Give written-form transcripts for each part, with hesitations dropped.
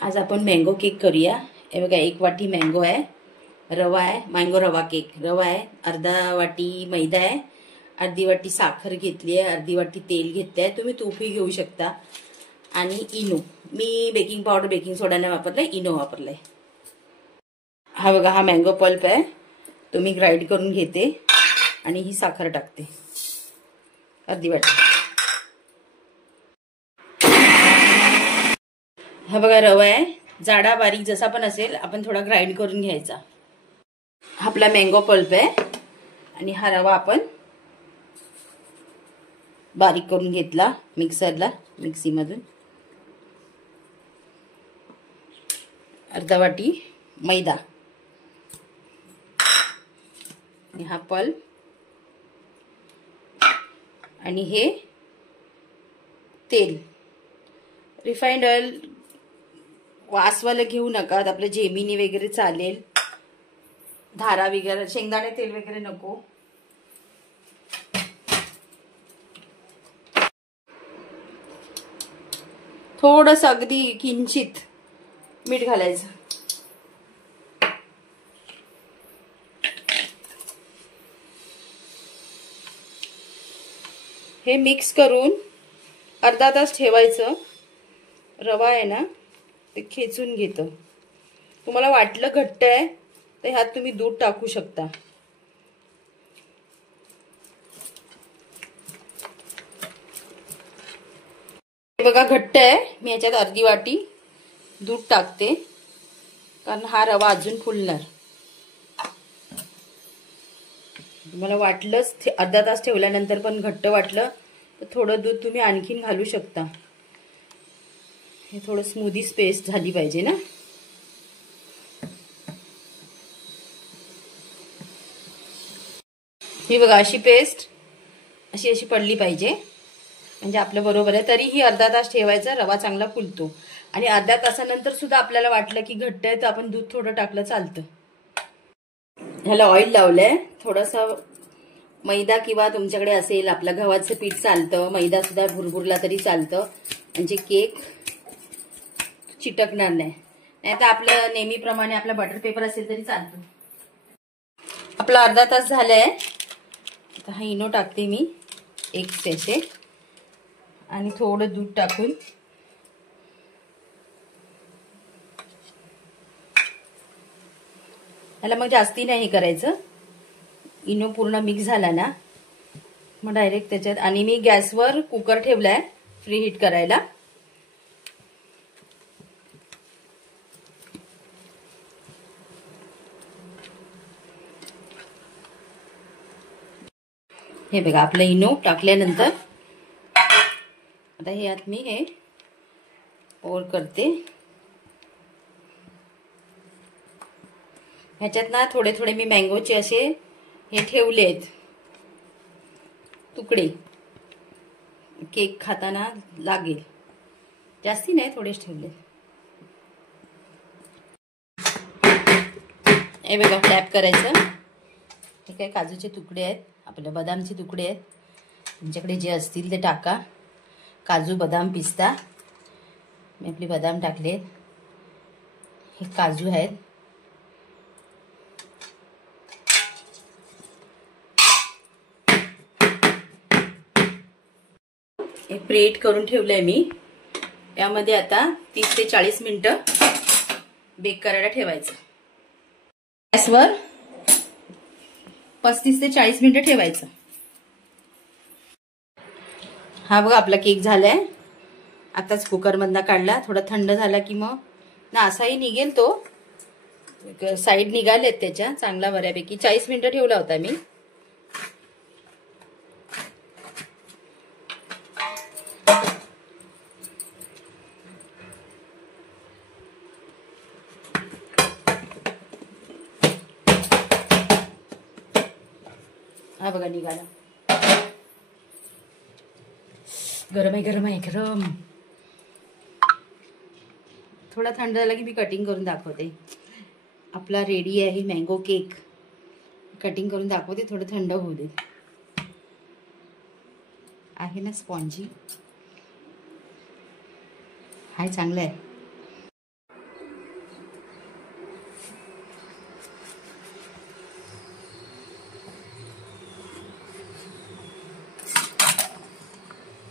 आज आपण mango cake करूया। हे बघा, 1 वाटी मँगो आहे, रवा आहे, मँगो रवा केक रवा आहे, अर्धा वाटी मैदा आहे, अर्धी वाटी साखर घेतली आहे, अर्धी वाटी तेल घेतले आहे, तुम्ही तूपही घेऊ शकता, आणि इनो। मी बेकिंग पावडर बेकिंग सोडा नाही वापरलाय, इनो वापरलाय। हा बघा, हा मँगो पल्प आहे, तो मी ग्राइंड करून घेते आणि ही साखर टाकते अर्धी वाटी। हा बघा, रवा आहे, जाडा बारीक जसा पण असेल आपण थोडा ग्राइंड करून घ्यायचा। आपला मँगो पल्प आहे आणि हा रवा आपण बारीक करून घेतला मिक्सरला, मिक्सी मधून। अर्धा वाटी मैदा आणि हा पल्प आणि हे तेल, रिफाइंड ऑइल वासवाला घेऊ नका, आपलं जेमिनी वगैरे चालेल, धारा वगैरे, शेंगदाणे तेल वगैरे नको। थोडंसं अगदी किंचित मीठ घालायचं। हे मिक्स करून अर्धा तास ठेवायचं। रवा आहे ना, ते खेचून घेतं। तुम्हाला वाटलं घट्ट आहे तर ह्यात तुम्ही दूध टाकू शकता। हे बघा, घट्ट आहे, मी याच्यात अर्धी वाटी दूध टाकते, कारण हा रवा अजून फुलणार। तुम्हाला वाटलंच अर्धा तास ठेवल्यानंतर पण घट्ट वाटलं तर थोडं दूध तुम्ही आणखीन घालू शकता। हे थोडं स्मूदी पेस्ट झाली पाहिजे ना। ही बघा, अशी पेस्ट अशी पडली पाहिजे, म्हणजे आपलं बरोबर आहे। तरीही अर्धा तास ठेवायचा, रवा चांगला फुलतो। आणि अर्ध्या तासानंतर सुद्धा आपल्याला वाटलं की घट्ट आहे तर आपण दूध थोडं टाकलं चालतं। ह्याला ऑइल लावलंय, थोडासा मैदा किंवा तुमच्याकडे असेल आपलं गव्हाचं पीठ चालतं, मैदा सुद्धा भुरभुरला तरी चालतं, म्हणजे केक चिटकणार नाही। नाहीतर आपलं नेहमीप्रमाणे आपला बटर पेपर असेल तरी चालतो। आपला अर्धा तास झालाय, आता हा इनो टाकते मी 1 सैशे आणि थोडं दूध टाकून याला मग जास्ती नाही करायचं। इनो पूर्ण मिक्स झाला ना मग डायरेक्ट त्याच्यात, आणि मी गॅसवर कुकर ठेवलाय फ्री हीट करायला। हे बघा, आपलं इनो टाकल्यानंतर आता हे यात मी हे पोर करते। ह्याच्यात ना थोडे थोडे मी मँगोचे असे हे ठेवले आहेत तुकडे, केक खाताना लागेल, जास्ती नाही, थोडेच ठेवले। हे बघा, फ्लॅप करायचं। हे काय काजूचे तुकडे आहेत, आपले बदामचे तुकडे आहेत, तुमच्याकडे जे असतील ते टाका। काजू, बदाम, पिस्ता, मी आपले बदाम टाकलेत, हे काजू आहेत, हे प्लेट करून ठेवलंय मी। यामध्ये आता 30 ते 40 मिनिटं बेक करायला ठेवायचं। गॅसवर 35 ते 40 मिनिटं ठेवायचं। हा बघा, आपला केक झालाय, आताच कुकर मधनं काढला। थोडा थंड झाला की मग ना असाही निघेल, तो साईड निघालेत त्याच्या चांगला बऱ्यापैकी। 40 मिनिटं ठेवला होता मी। हा बघा, निघाला। गरम आहे, गरम आहे, गरम। थोडा थंड झाला की मी कटिंग करून दाखवते। आपला रेडी आहे मँगो केक, कटिंग करून दाखवते, थोडं थंड होऊ दे। आहे ना स्पॉन्जी, हाय, चांगलं आहे।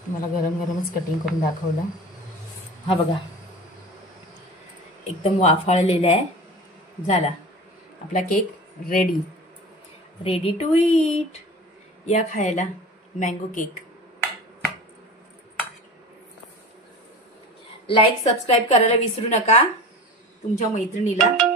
मला गरम गरमच कटिंग करून दाखवलं. हा बघा, एकदम वाफाळलेला आहे. झाला आपला cake ready, ready to eat. या खायला मँगो केक. लाईक सबस्क्राईब करायला विसरू नका. तुमच्या मैत्रिणीला